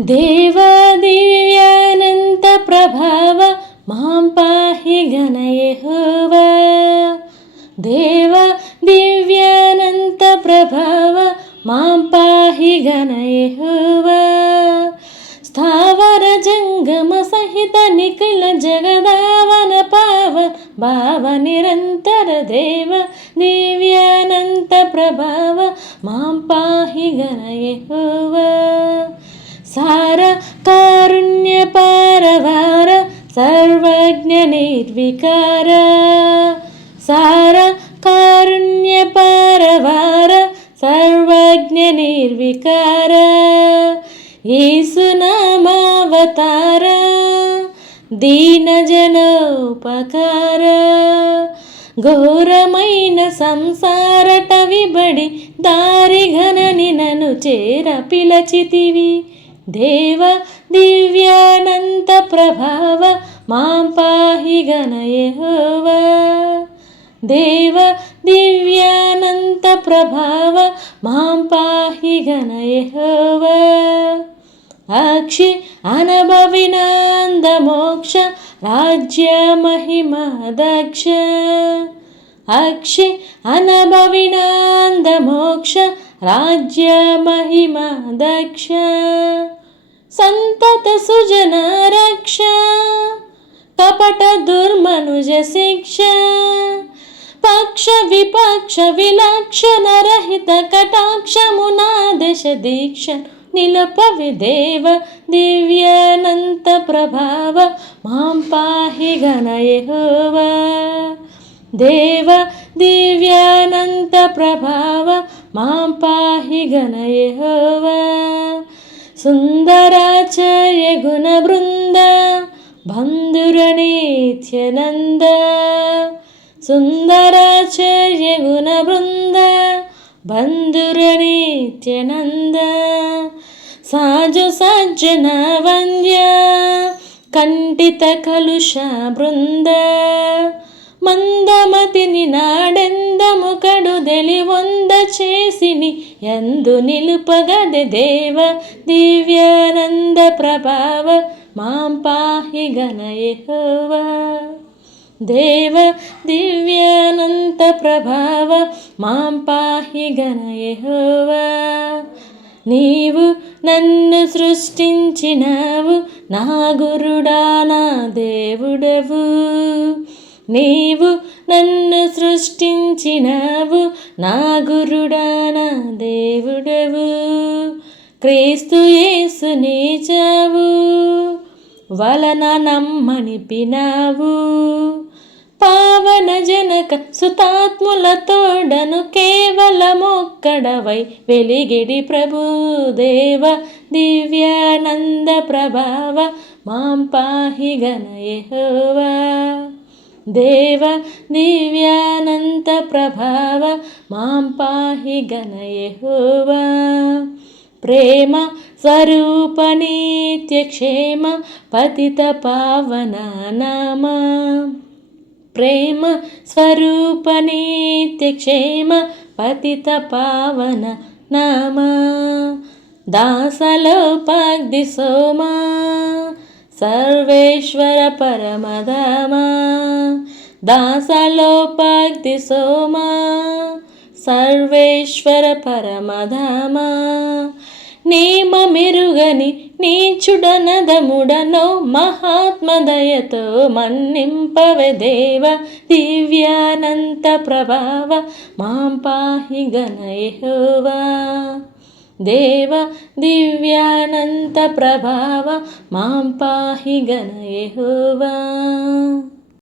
దేవ దివ్యానంత ప్రభావ మాం పాహి గణ యెహోవా. దేవ దివ్యానంత ప్రభావ మాం పాహి గణ యెహోవా. స్థావర జంగమ సహిత నిఖిల జగదావన పావ భావ నిరంతర దేవ దివ్యానంత ప్రభావ మాం పాహి గణ యెహోవా. సార కారుణ్య పారవార సర్వజ్ఞ నిర్వికార. సార కారుణ్య పారవార సర్వజ్ఞ నిర్వికార. యేసునామావతార దీన జనోపకార. ఘోరమైన సంసారట విబడి దారిఘనని నన్ను చేర పిలచితివి. దేవ దివ్యానంత ప్రభావ మాం పాహి గణ యెహోవా. దేవ దివ్యానంత ప్రభావ మాం పాహి గణ యెహోవా. అక్షి అనభవినాంద మోక్ష రాజ్య మహిమ దక్ష. అక్షి అనభవినాంద మోక్ష రాజ్య మహిమ దక్ష. సంతత సుజన రక్ష కపట దుర్మనుజ శిక్ష. పక్ష విపక్ష విలక్షణ రహిత కటాక్షమునా దశ దీక్ష నిలపవి. దేవ దివ్యానంత ప్రభావ మాం పాహి గణ యెహోవా. దేవ దివ్యానంత ప్రభావ మాం పాహి గణ యెహోవా. సుందరాచార్య గుణ బృంద బంధుర నిత్యనంద. సుందరాచార్య గుణ బృంద బంధుర నిత్యనంద. సాజు సజ్జన వంద్య కంఠిత కలుష బృంద. మందమతిని నాడెందము కడుదెలి వంద చేసిని ఎందు నిలుపగదె. దేవ దివ్యానంద ప్రభావ మాం పాహి గణ యెహోవా. దేవ దివ్యానంత ప్రభావ మాం పాహి గణ యెహోవా. నీవు నన్ను సృష్టించినావు నా గురుడా నా దేవుడవు. నీవు నన్ను సృష్టించినావు నా గురుడా నా దేవుడవు. క్రీస్తు యేసుని చావు వలన నమ్మనిపినావు. పావన జనక సుతాత్ముల తోడను కేవలమొక్కడవై వెలిగిడి ప్రభు. దేవ దివ్యానంద ప్రభావ మాం పాహి గణ యెహోవా. దేవ దివ్యానంత ప్రభావ మాం పాహి గణ యెహోవా. ప్రేమ స్వరూప నిత్య క్షేమ పతిత పావన నామ. ప్రేమ స్వరూప నిత్య క్షేమ పతిత పావన నామ. దాసలోపాగ్ది సోమ సర్వేశ్వర పరమధామ. దాసలోపాగ్ది సోమ సర్వేశ్వర పరమధామ. నేమ మెరుగని నీచుడనదముడనో మహాత్మదయతో మన్నింపవే. దేవ దివ్యానంత ప్రభావ మాం పాహి గణ యెహోవా. దేవ దివ్యానంత ప్రభావ మాం పాహి గణ యెహోవా.